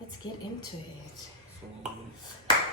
let's get into it.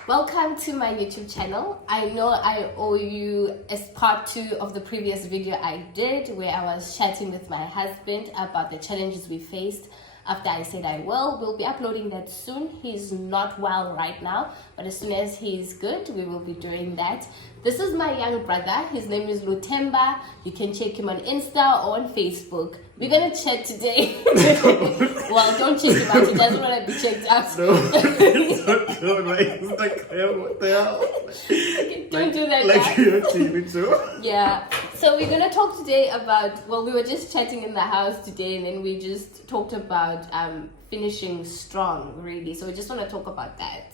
Welcome to my YouTube channel. I know I owe you as part 2 of the previous video I did where I was chatting with my husband about the challenges we faced after I said I will. We'll be uploading that soon. He's not well right now, but as soon as he's good, we will be doing that. This is my young brother. His name is Lutemba. You can check him on Insta or on Facebook. We're gonna chat today. Well, don't check him out. He doesn't want to be checked out. No, it's not good. What the hell? Don't do that, Like guys. you're TV too. Yeah. So we're gonna talk today about. Well, we were just chatting in the house today, and then we just talked about finishing strong, really. So we just want to talk about that.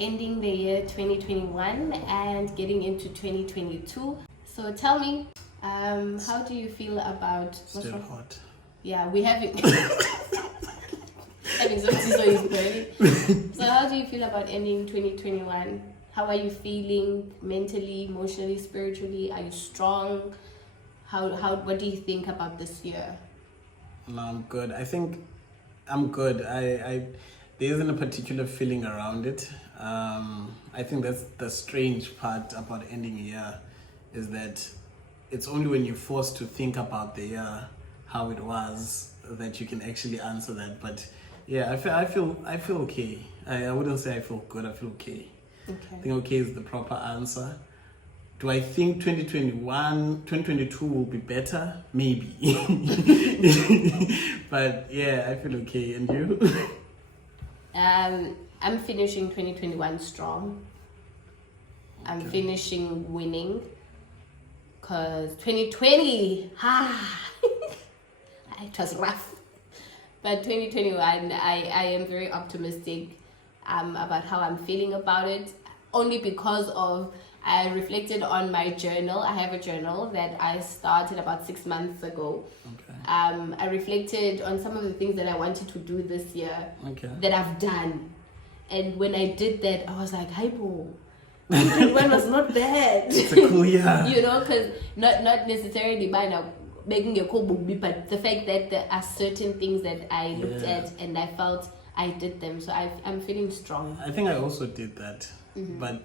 Ending the year 2021 and getting into 2022. So tell me, how do you feel about Still hot. Yeah, we having having something so he's burning. So how do you feel about ending 2021? How are you feeling mentally, emotionally, spiritually? Are you strong? How what do you think about this year? No, I'm good. I think I'm good. I there isn't a particular feeling around it. I think that's the strange part about ending a year, is that it's only when you're forced to think about the year, how it was, that you can actually answer that. But yeah, I feel okay. I wouldn't say I feel good. I feel okay. Okay. I think okay is the proper answer. Do I think 2022 will be better? Maybe. But yeah, I feel okay. And you? I'm finishing 2021 strong. I'm finishing winning. Because 2020, it was rough. But 2021, I am very optimistic about how I'm feeling about it. Only because of, I reflected on my journal. I have a journal that I started about 6 months ago. Okay. I reflected on some of the things that I wanted to do this year that I've done. And when I did that, I was like, hi, bro. 2021 was not bad. It's a cool year. You know, because not necessarily by now making a cool book, but the fact that there are certain things that I looked at and I felt I did them. So I'm feeling strong. I think I also did that, but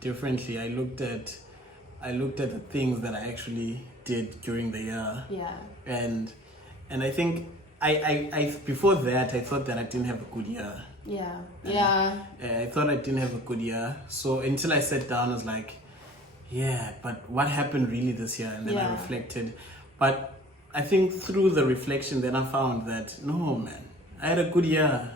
differently. I looked at the things that I actually did during the year. Yeah. And I think I before that I thought that I didn't have a good year. Yeah. I thought I didn't have a good year. So until I sat down, I was like, yeah, but what happened really this year? And then I reflected. But I think through the reflection, then I found that no, man, I had a good year.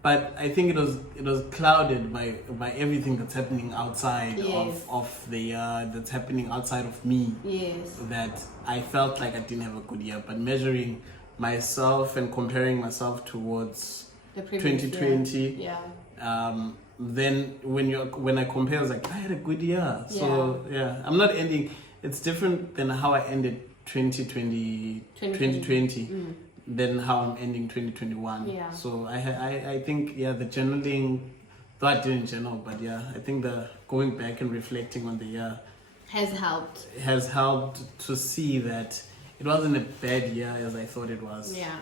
But I think it was clouded by everything that's happening outside of the year, that's happening outside of me. Yes. That I felt like I didn't have a good year. But measuring myself and comparing myself towards 2020, then when I compare, I was like, I had a good year. So yeah, I'm not ending. It's different than how I ended 2020 than how I'm ending 2021. Yeah. So I think the journaling, though I didn't journal, but yeah, I think the going back and reflecting on the year has helped to see that it wasn't a bad year as I thought it was. Yeah.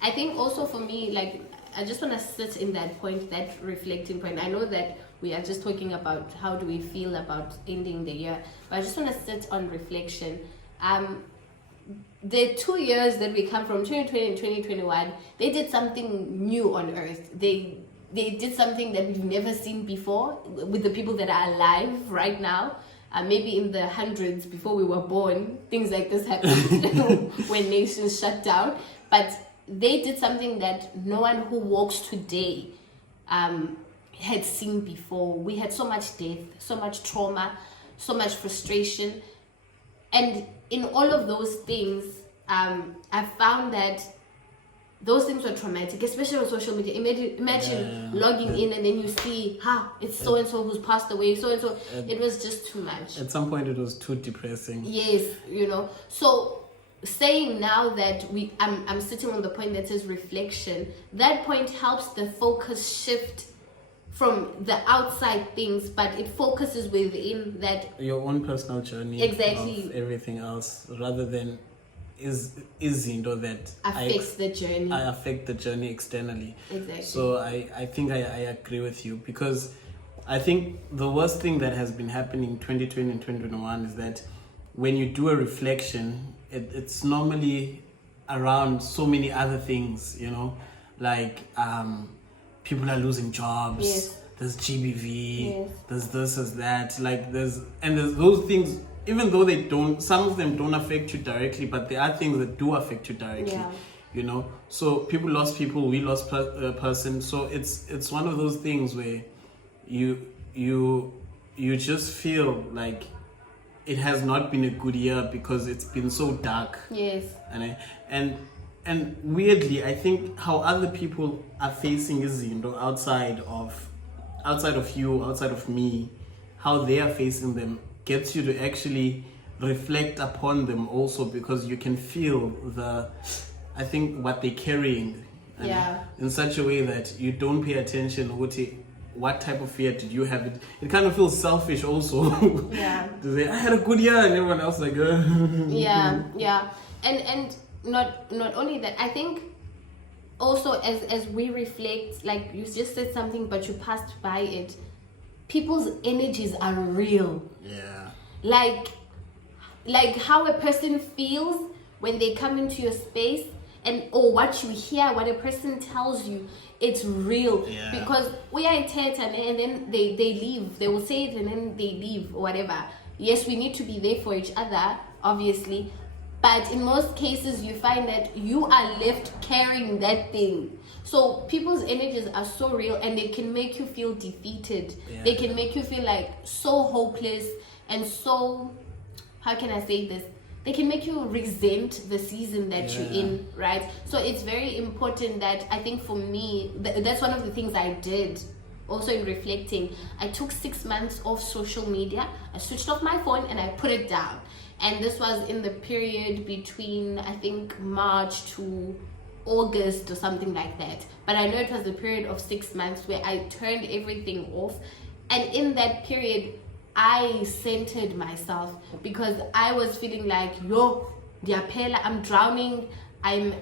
I think also for me, like, I just want to sit in that point, that reflecting point. I know that we are just talking about how do we feel about ending the year, but I just want to sit on reflection. The 2 years that we come from, 2020 and 2021, they did something new on earth. They did something that we've never seen before with the people that are alive right now. Maybe in the hundreds before we were born, things like this happened when nations shut down. But they did something that no one who walks today had seen before. We had so much death, so much trauma, so much frustration. And in all of those things, I found that those things were traumatic, especially on social media. Imagine logging in and then you see, it's so-and-so who's passed away, so-and-so. It was just too much. At some point, it was too depressing. Yes, you know. So saying now that I'm sitting on the point that says reflection, that point helps the focus shift from the outside things, but it focuses within that. Your own personal journey. Exactly. Of everything else, rather than is that Affects the journey. I affect the journey externally. Exactly. So I think I agree with you, because I think the worst thing that has been happening in 2020 and 2021 is that when you do a reflection, it's normally around so many other things, like people are losing jobs. Yes. There's GBV. Yes. There's this, there's that. Like there's those things. Even though they don't, some of them don't affect you directly, but there are things that do affect you directly. Yeah. So people lost people, we lost a person. So it's one of those things where you just feel like it has not been a good year because it's been so dark. Yes. And weirdly, I think how other people are facing is outside of you, outside of me, how they are facing them gets you to actually reflect upon them also, because you can feel what they're carrying, in such a way that you don't pay attention what type of fear did you have. It kind of feels selfish also. Yeah. To say I had a good year and everyone else like yeah and not only that, I think also as we reflect, like you just said something but you passed by it, people's energies are real. Yeah. Like how a person feels when they come into your space, or what you hear, what a person tells you, it's real. Yeah. Because we are at and then they leave. They will say it and then they leave or whatever. Yes, we need to be there for each other, obviously. But in most cases, you find that you are left carrying that thing. So people's energies are so real, and they can make you feel defeated. Yeah. They can make you feel like so hopeless and so, how can I say this? They can make you resent the season that you're in, right? So it's very important that, I think for me, that's one of the things I did also in reflecting. I took 6 months off social media. I switched off my phone and I put it down. And this was in the period between, I think, March to August or something like that. But I know it was the period of 6 months where I turned everything off. And in that period, I centered myself, because I was feeling like, diapela, I'm drowning. I'm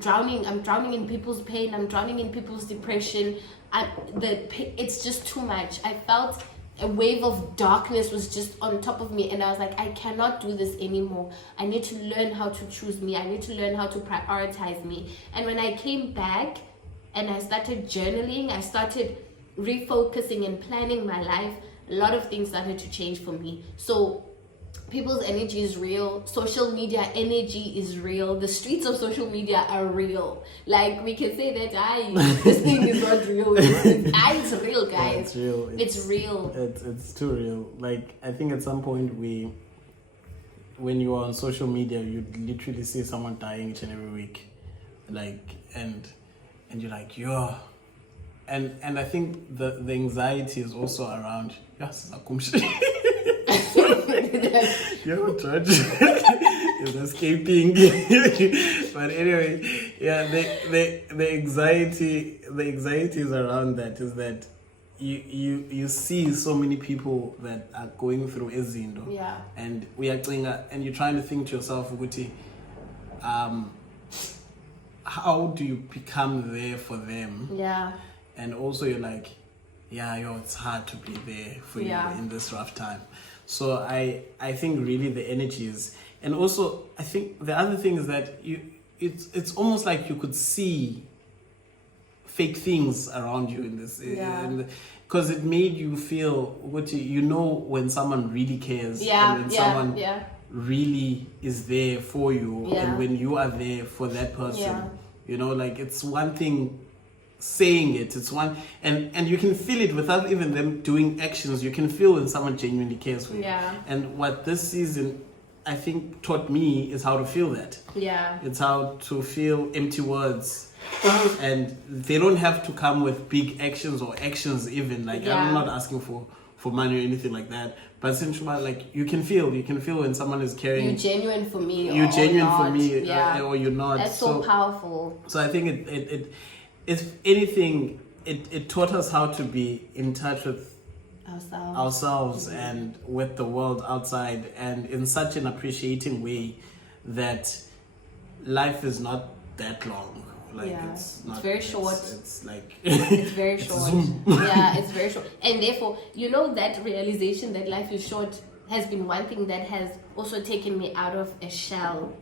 drowning in people's pain. I'm drowning in people's depression. It's just too much. I felt a wave of darkness was just on top of me, and I was like, I cannot do this anymore. I need to learn how to choose me. I need to learn how to prioritize me. And when I came back and I started journaling, I started refocusing and planning my life, a lot of things started to change for me. So people's energy is real. Social media energy is real. The streets of social media are real. Like, we can say that this thing is not real. It's real, guys. Yeah, it's real. It's real. It's too real. Like, I think at some point when you are on social media, you literally see someone dying each and every week. Like, and you're like, yo. And I think the anxiety is also around, yes, judge is escaping. But anyway, yeah, the anxiety is around that, is that you see so many people that are going through ezindo. Yeah. And you're trying to think to yourself, Uguti, how do you become there for them? Yeah. And also you're like, it's hard to be there for you in this rough time. So I think really the energy is, and also I think the other thing is that it's almost like you could see fake things around you in this, because it made you feel when someone really cares, and when someone really is there for you, and when you are there for that person, like, it's one thing saying it's one, and you can feel it without even them doing actions. You can feel when someone genuinely cares for you. And what this season, I think, taught me is how to feel that. It's how to feel empty words, and they don't have to come with big actions or actions even. Like, I'm not asking for money or anything like that, but essentially, like, you can feel when someone is caring. You're genuine for me. You're genuine not. for me, or you're not. That's so powerful. So I think it if anything, it taught us how to be in touch with ourselves and with the world outside, and in such an appreciating way that life is not that long. Like it's very short. It's like it's very short. Zoom. Yeah, it's very short. And therefore, that realization that life is short has been one thing that has also taken me out of a shell.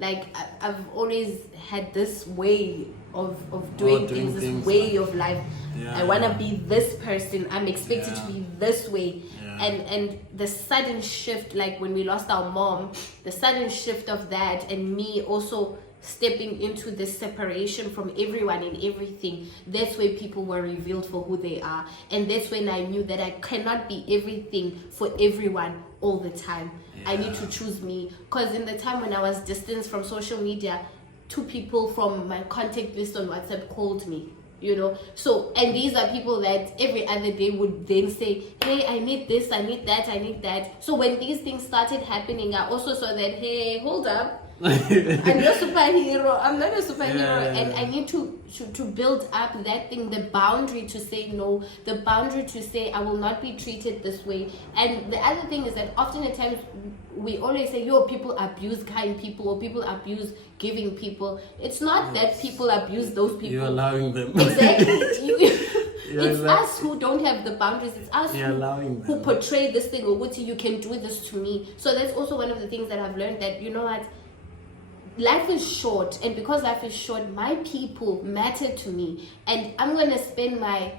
Like I've always had this way of doing things, this way of life. I want to be this person. I'm expected to be this way. And the sudden shift, like when we lost our mom, the sudden shift of that, and me also stepping into this separation from everyone and everything, that's where people were revealed for who they are. And that's when I knew that I cannot be everything for everyone all the time. I need to choose me. Because in the time when I was distanced from social media, 2 people from my contact list on WhatsApp called me, So, and these are people that every other day would then say, hey, I need this, I need that, I need that. So when these things started happening, I also saw that, hey, hold up. I'm not a superhero. And I need to build up that thing, the boundary to say no, the boundary to say I will not be treated this way. And the other thing is that often at times we always say, people abuse kind people, or people abuse giving people. It's not that people abuse those people. You're allowing them. Exactly. It's us who don't have the boundaries. It's us who portray this thing, or you can do this to me. So that's also one of the things that I've learned, that what, life is short, and because life is short, my people matter to me, and I'm going to spend my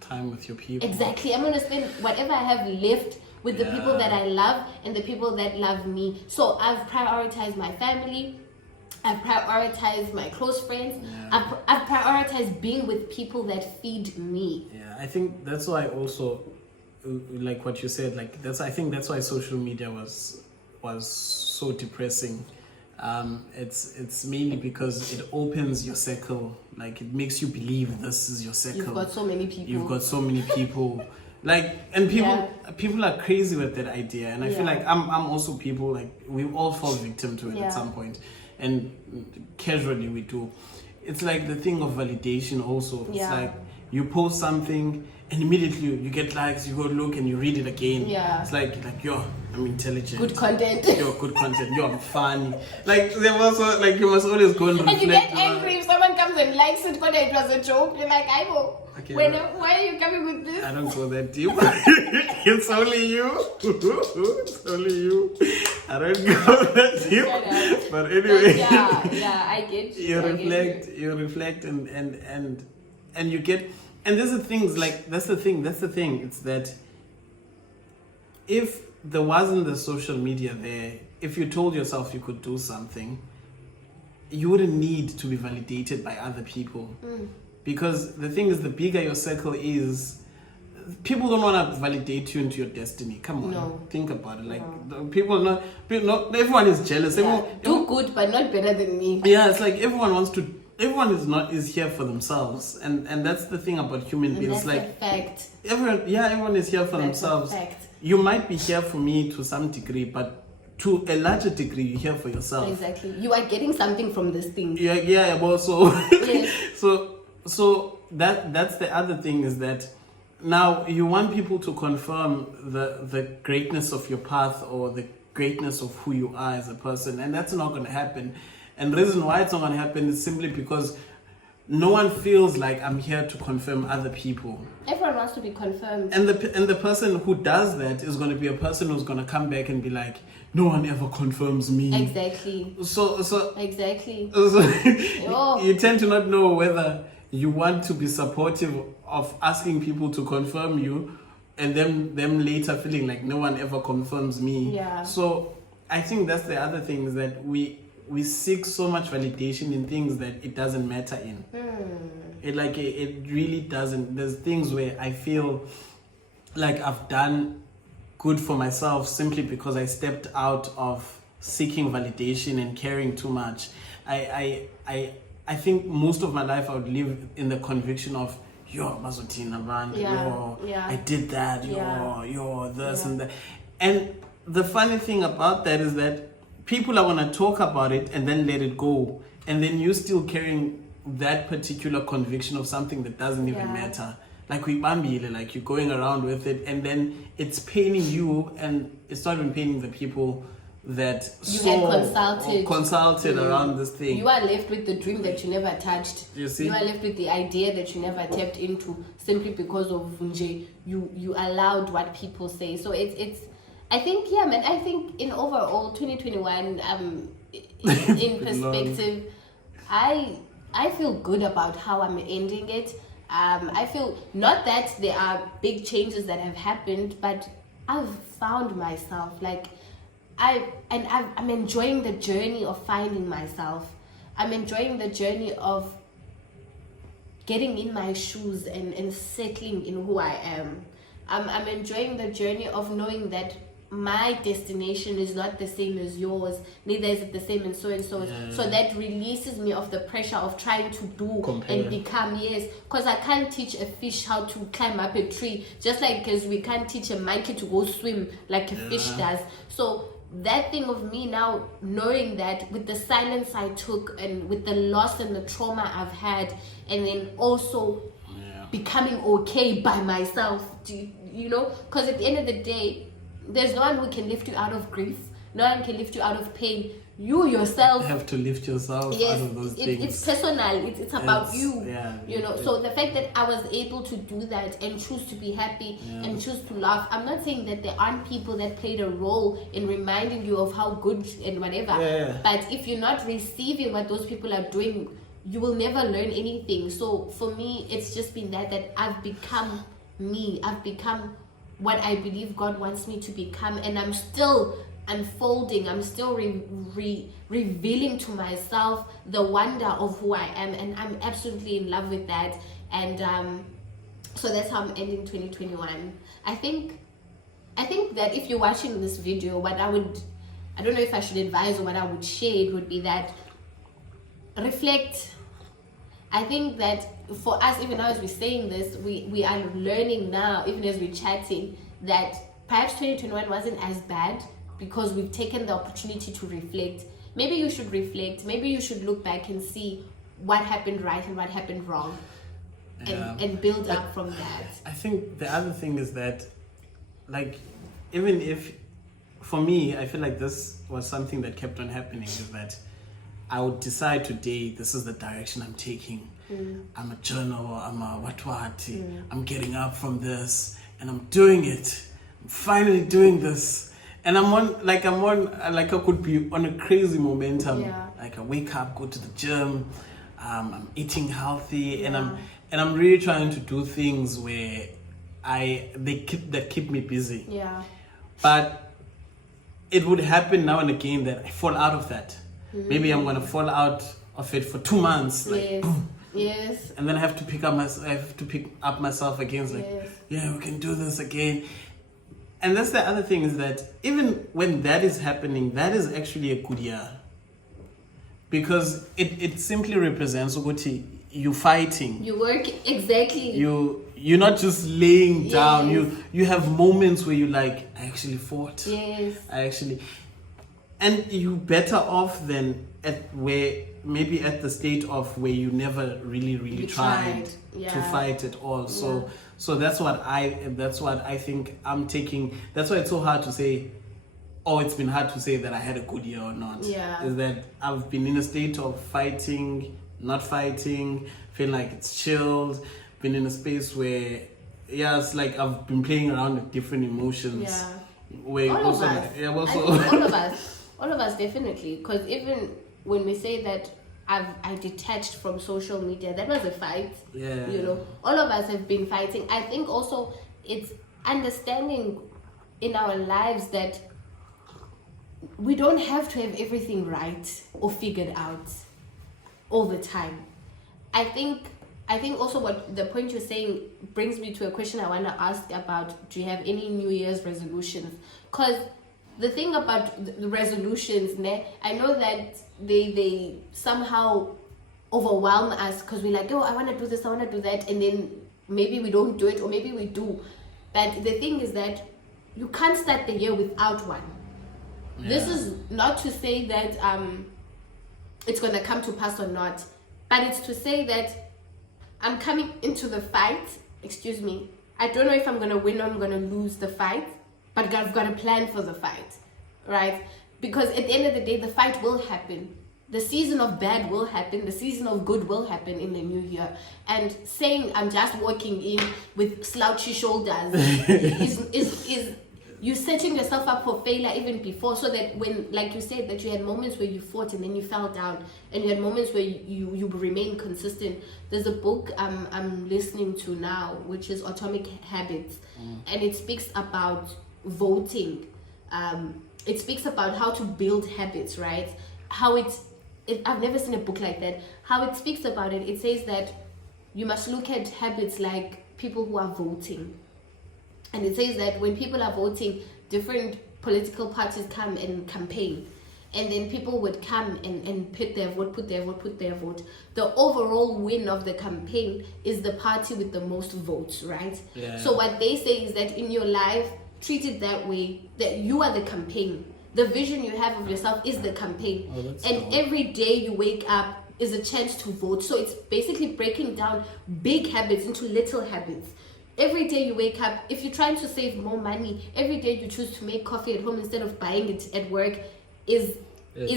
time with your people. Exactly. I'm going to spend whatever I have left with the people that I love and the people that love me. So I've prioritized my family, I've prioritized my close friends, I've prioritized being with people that feed me. I think that's why also, like what you said, I think that's why social media was so depressing. It's mainly because it opens your circle. Like, it makes you believe this is your circle. You've got so many people. And people are crazy with that idea. And I feel like I'm also people, like, we all fall victim to it at some point. And casually we do. It's like the thing of validation also. It's like you post something and immediately you get likes, you go look and you read it again. It's like yo, I'm intelligent. Good content. Good content. Yo, I'm funny. Like, there was you must always go and reflect. And you get angry if someone comes and likes it because it was a joke. You're like, why are you coming with this? I don't go that deep. It's only you. It's only you. I don't go that deep. But anyway. I get you. You reflect and you get. And there's the things, like, that's the thing. It's that if there wasn't the social media there, if you told yourself you could do something, you wouldn't need to be validated by other people. Because the thing is, the bigger your circle is, people don't want to validate you into your destiny. Come on, think about it. Like, everyone is jealous. Do good, but not better than me. Yeah, it's like everyone is here for themselves, and that's the thing about human beings. That's a fact. Everyone is here for themselves. You might be here for me to some degree, but to a larger degree, you're here for yourself. Exactly. You are getting something from this thing. So that's the other thing, is that now you want people to confirm the greatness of your path, or the greatness of who you are as a person, and that's not going to happen. And the reason why it's not going to happen is simply because no one feels like I'm here to confirm other people. Everyone wants to be confirmed. And the person who does that is going to be a person who's going to come back and be like, no one ever confirms me. Exactly. So exactly. So you tend to not know whether you want to be supportive of asking people to confirm you, and them later feeling like no one ever confirms me. Yeah. So I think that's the other thing, is that we seek so much validation in things that it doesn't matter in. It really doesn't. There's things where I feel like I've done good for myself simply because I stepped out of seeking validation and caring too much. I think most of my life I would live in the conviction of, yo, Mazotina band, I did that, yo, this and that. And the funny thing about that is that people are going to talk about it and then let it go. And then you're still carrying that particular conviction of something that doesn't even matter. Like like you're going around with it, and then it's paining you, and it's not even paining the people that you had consulted around this thing. You are left with the dream that you never touched. You see? You are left with the idea that you never tapped into, simply because of you allowed what people say. So it's I think, yeah, man, I think in overall 2021, in perspective, I feel good about how I'm ending it. I feel not that there are big changes that have happened, but I've found myself. Like, I'm enjoying the journey of finding myself. I'm enjoying the journey of getting in my shoes and settling in who I am. I'm enjoying the journey of knowing that my destination is not the same as yours, neither is it the same and so. So that releases me of the pressure of trying to do and become, because I can't teach a fish how to climb up a tree, just like because we can't teach a monkey to go swim like a fish does. So that thing of me now knowing that with the silence I took, and with the loss and the trauma I've had, and then also becoming okay by myself, you know, because at the end of the day, there's no one who can lift you out of grief. No one can lift you out of pain. You yourself have to lift yourself out of those things. It's personal. It's about you. You know. Yeah. So the fact that I was able to do that and choose to be happy and choose to laugh. I'm not saying that there aren't people that played a role in reminding you of how good and whatever. But if you're not receiving what those people are doing, you will never learn anything. So for me, it's just been that I've become me. I've become what I believe God wants me to become, and I'm still unfolding. I'm still revealing to myself the wonder of who I am, and I'm absolutely in love with that. And so that's how I'm ending 2021. I think that if you're watching this video, I don't know if I should advise or what I would share, it would be that reflect. I think that for us, even now as we're saying this, we are learning now, even as we're chatting, that perhaps 2021 wasn't as bad because we've taken the opportunity to reflect. Maybe you should reflect. Maybe you should look back and see what happened right and what happened wrong, and build up from that. I think the other thing is that, like, even if, for me, I feel like this was something that kept on happening, is that I would decide today, this is the direction I'm taking. I'm a journal, I'm a what. I'm getting up from this and I'm doing it. I'm finally doing this. And I could be on a crazy momentum. Like I wake up, go to the gym, I'm eating healthy, and I'm really trying to do things where that keep me busy. But it would happen now and again that I fall out of that. Maybe I'm gonna fall out of it for 2 months, like boom. And then I have to pick up myself again. Like, we can do this again. And that's the other thing, is that even when that is happening, that is actually a good year, because it simply represents ukuthi you fighting. You work, exactly. You're not just laying down. You have moments where you like, I actually fought. And you better off than at the state of where you never really tried to fight at all. So that's what I think I'm taking. That's why it's so hard to say, it's been hard to say that I had a good year or not. Is that I've been in a state of fighting, not fighting, feeling like it's chilled, been in a space where it's like I've been playing around with different emotions. Where all also, of us. All of us, definitely. Because even when we say that I detached from social media, that was a fight. You know, all of us have been fighting. I think also it's understanding in our lives that we don't have to have everything right or figured out all the time. I think also what the point you're saying brings me to a question I want to ask about, do you have any New Year's resolutions? Because the thing about the resolutions, I know that they somehow overwhelm us, because we're like, I want to do this, I want to do that, and then maybe we don't do it, or maybe we do. But the thing is that you can't start the year without one. This is not to say that it's going to come to pass or not. but it's to say that I'm coming into the fight, excuse me, I don't know if I'm going to win or I'm going to lose the fight, but I've got a plan for the fight, right? Because at the end of the day, the fight will happen. The season of bad will happen. The season of good will happen in the new year. And saying I'm just walking in with slouchy shoulders is you setting yourself up for failure even before, so that when, like you said, that you had moments where you fought and then you fell down, and you had moments where you remain consistent. There's a book I'm listening to now, which is Automic Habits, and it speaks about voting. It speaks about how to build habits, right? How I've never seen a book like that. How it speaks about it, it says that you must look at habits like people who are voting. And it says that when people are voting, different political parties come and campaign. And then people would come and put their vote. The overall win of the campaign is the party with the most votes, right? Yeah. So what they say is that in your life, treat it that way, that you are the campaign. The vision you have of yourself is the campaign. And cool. Every day you wake up is a chance to vote. So it's basically breaking down big habits into little habits. Every day you wake up, if you're trying to save more money, every day you choose to make coffee at home instead of buying it at work is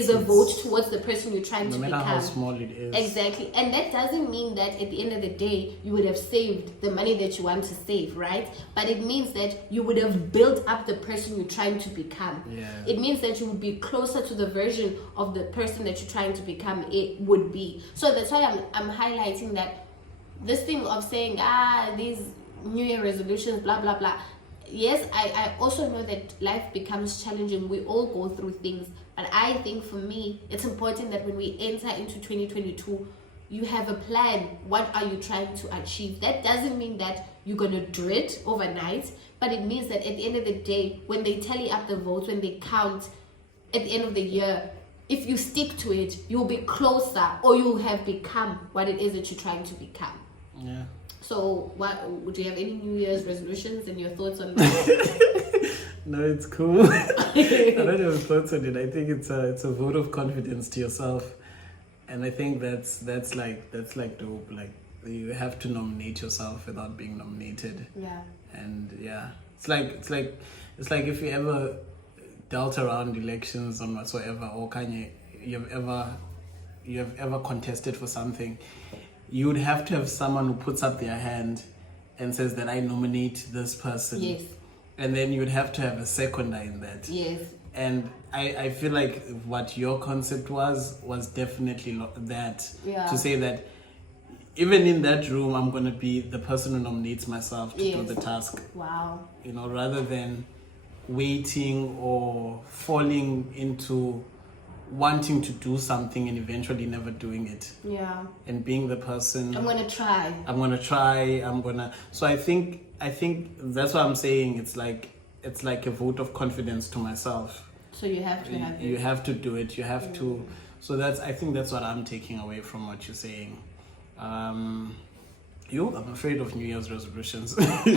a vote towards the person you're trying to become. No matter how small it is. Exactly. And that doesn't mean that at the end of the day, you would have saved the money that you want to save, right? But it means that you would have built up the person you're trying to become. Yeah. It means that you would be closer to the version of the person that you're trying to become it would be. So that's why I'm highlighting that this thing of saying, these New Year resolutions, blah, blah, blah. Yes, I also know that life becomes challenging. We all go through things. But I think for me, it's important that when we enter into 2022, you have a plan. What are you trying to achieve? That doesn't mean that you're going to do it overnight, but it means that at the end of the day, when they tally up the votes, when they count at the end of the year, if you stick to it, you'll be closer, or you'll have become what it is that you're trying to become. Yeah. So, would you have any New Year's resolutions and your thoughts on that? No, it's cool. I don't have thoughts on it. I think it's a vote of confidence to yourself, and I think that's like dope. Like, you have to nominate yourself without being nominated. Yeah. And yeah, it's like if you ever dealt around elections on whatsoever, or you have ever contested for something, you would have to have someone who puts up their hand and says that I nominate this person. Yes. And then you would have to have a seconder in that. Yes. And I feel like what your concept was definitely that. Yeah. To say that even in that room, I'm going to be the person who nominates myself to do the task. Wow. Rather than waiting or falling into wanting to do something and eventually never doing it. Yeah. And being the person. I'm gonna try. So I think that's what I'm saying. It's like a vote of confidence to myself. So you have to have it. You have to do it. You have to. So I think that's what I'm taking away from what you're saying. I'm afraid of New Year's resolutions. I'm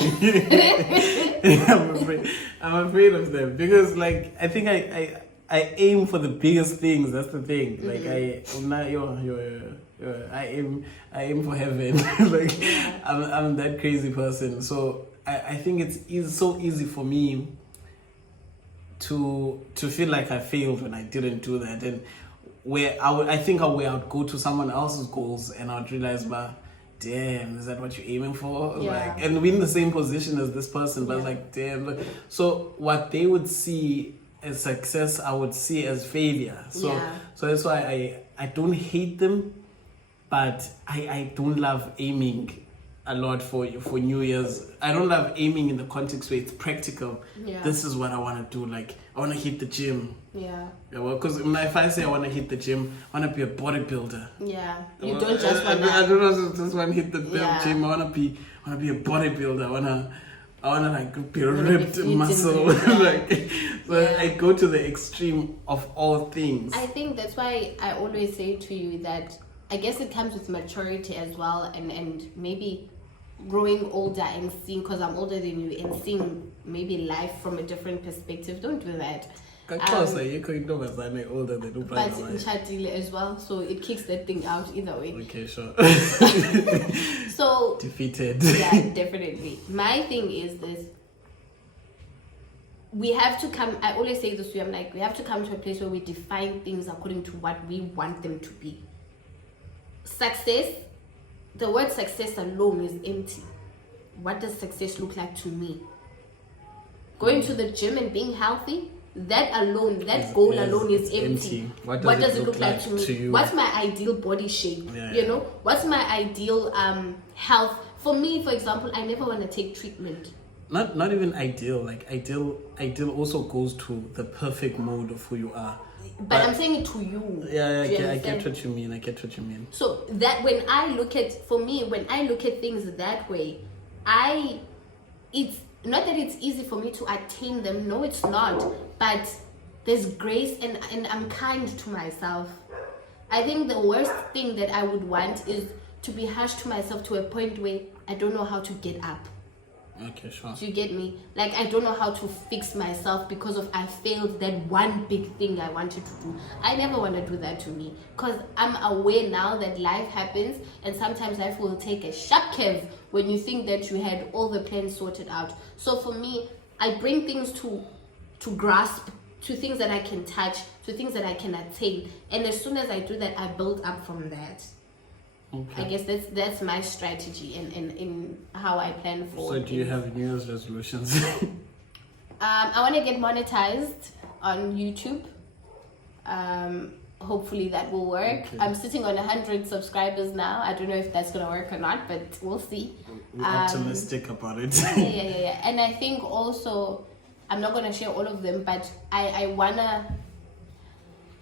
afraid of them because, like, I think I aim for the biggest things. That's the thing. Like, I aim for heaven. Like, I'm that crazy person. So I think it's so easy for me to feel like I failed when I didn't do that, and where I think I would go to someone else's goals and I would realize, but damn, is that what you're aiming for? Yeah. Like, and we're in the same position as this person, but like, damn. Look. So what they would see as success, I would see as failure. So that's why I don't hate them, but I don't love aiming a lot for New Year's. I don't love aiming in the context where it's practical. Yeah. This is what I want to do. Like, I want to hit the gym. Yeah. Well, because if I say I want to hit the gym, I want to be a bodybuilder. Yeah. You don't just want to. I don't just want to hit the gym. I want to be a bodybuilder. I wanna like be ripped muscle. Like, so I go to the extreme of all things. I think that's why I always say to you that I guess it comes with maturity as well, and maybe growing older and seeing, because I'm older than you, and seeing maybe life from a different perspective. Don't do that. Older than but ngishadile as well, so it kicks that thing out either way. Okay, sure. So defeated. Yeah, definitely. My thing is this. We have to come, I always say this way, I'm like, we have to come to a place where we define things according to what we want them to be. Success, the word success alone is empty. What does success look like to me? Going to the gym and being healthy, that goal alone is empty. What does it look like to me? you? What's my ideal body shape? You know? What's my ideal health? For me, for example, I never want to take treatment. Not even ideal. Like ideal also goes to the perfect mode of who you are. But I'm saying it to you. Yeah, I get what you mean. So that when I look at things that way, it's not that it's easy for me to attain them. No, it's not. But there's grace and I'm kind to myself. I think the worst thing that I would want is to be harsh to myself to a point where I don't know how to get up. Okay, sure. Do you get me? Like, I don't know how to fix myself because of I failed that one big thing I wanted to do. I never want to do that to me, because I'm aware now that life happens, and sometimes life will take a sharp curve when you think that you had all the plans sorted out. So for me, I bring things to grasp, to things that I can touch, to things that I can attain, and as soon as I do that, I build up from that. Okay. I guess that's my strategy in how I plan for. So do you have New Year's resolutions? I want to get monetized on YouTube. Hopefully that will work. Okay. I'm sitting on 100 subscribers now. I don't know if that's gonna work or not, but we'll see. We're optimistic about it. Yeah. And I think also, I'm not gonna share all of them, but I wanna,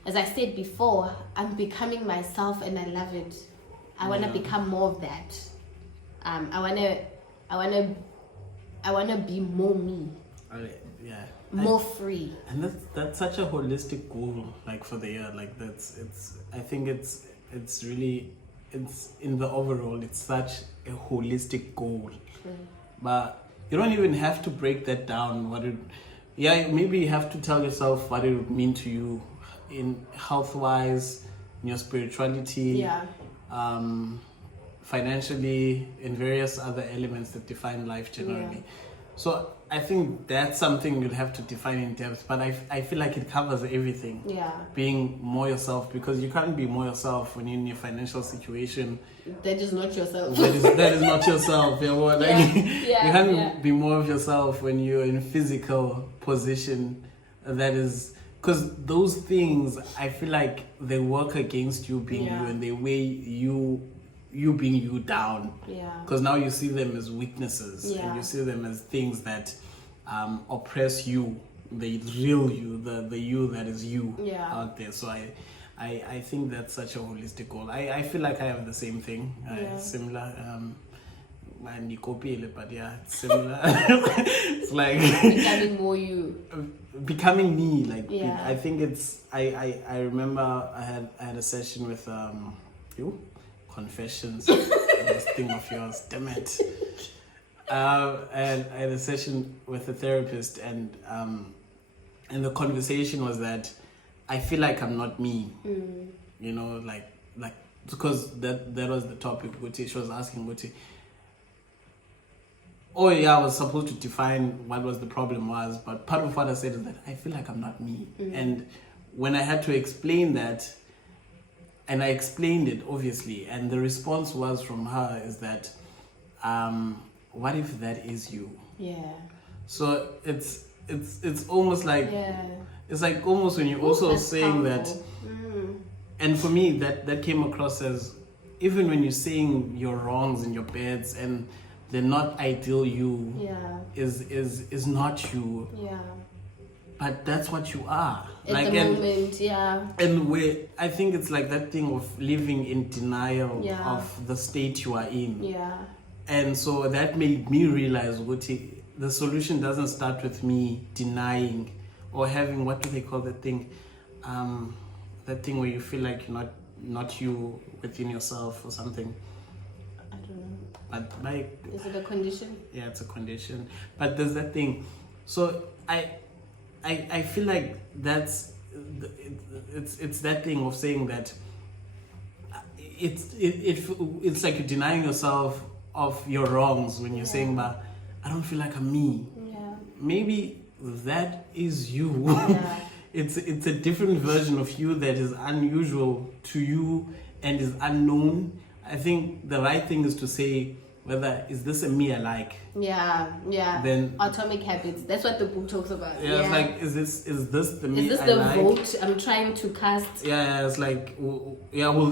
as I said before, I'm becoming myself and I love it. I want to become more of that. I want to be more me. More free. And that's such a holistic goal, like for the year. Like I think it's really, it's in the overall, it's such a holistic goal. True. But you don't even have to break that down. Maybe you have to tell yourself what it would mean to you in health-wise, in your spirituality. Yeah. Financially, and various other elements that define life generally. Yeah. So I think that's something you'll have to define in depth, but I feel like it covers everything. Yeah. Being more yourself, because you can't be more yourself when you're in your financial situation. That is not yourself. That is not yourself. You can't be more of yourself when you're in a physical position that is. Because those things, I feel like they work against you being you, and they weigh you being you down. Yeah. Because now you see them as weaknesses, and you see them as things that oppress you, the real you, the you that is you out there. So I think that's such a holistic goal. I feel like I have the same thing, similar. And but it's similar. It's like becoming more you, becoming me. Like I think it's I remember I had a session with you, confessions. This thing of yours, damn it. And I had a session with a therapist, and the conversation was that I feel like I'm not me. You know, like because that was the topic. She was asking Guti. I was supposed to define what was the problem was, but part of what I said is that I feel like I'm not me. And when I had to explain that, and I explained it obviously, and the response was from her is that, what if that is you? Yeah. So it's almost like it's like almost when you're also saying powerful. That, and for me that came across as, even when you're saying your wrongs and your bads and they're not ideal you, is not you. Yeah. But that's what you are. At the moment, And I think it's like that thing of living in denial of the state you are in. Yeah. And so that made me realize the solution doesn't start with me denying or having, what do they call that thing? That thing where you feel like you're not you within yourself or something. But is it a condition? Yeah, it's a condition. But there's that thing. So I feel like it's that thing of saying that it's like you're denying yourself of your wrongs when you're saying, but I don't feel like I'm me. Yeah. Maybe that is you. Yeah. It's a different version of you that is unusual to you and is unknown. I think the right thing is to say, whether is this a me I like? Yeah. Then Automic Habits. That's what the book talks about. yeah, it's like, is this the me Is this I the like? vote I'm trying to cast? Yeah, it's like, will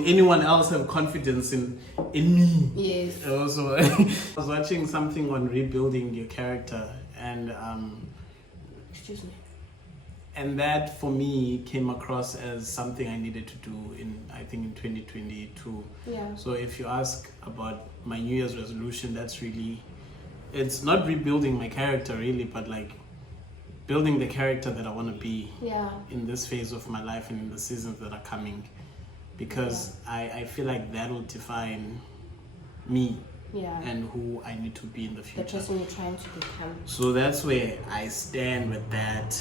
anyone else have confidence in me? Yes. Also, I was watching something on rebuilding your character, and Excuse me. and that for me came across as something I needed to do in 2022. Yeah. So if you ask about my New Year's resolution, that's really, it's not rebuilding my character really, but like building the character that I want to be in this phase of my life and in the seasons that are coming, because I feel like that will define me and who I need to be in the future. The person you're trying to become. So that's where I stand with that.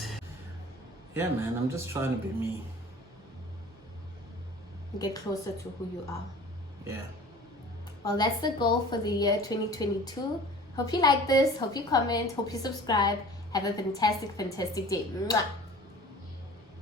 Yeah, man, I'm just trying to be me. Get closer to who you are. Yeah. Well, that's the goal for the year 2022. Hope you like this. Hope you comment. Hope you subscribe. Have a fantastic, fantastic day. Mwah.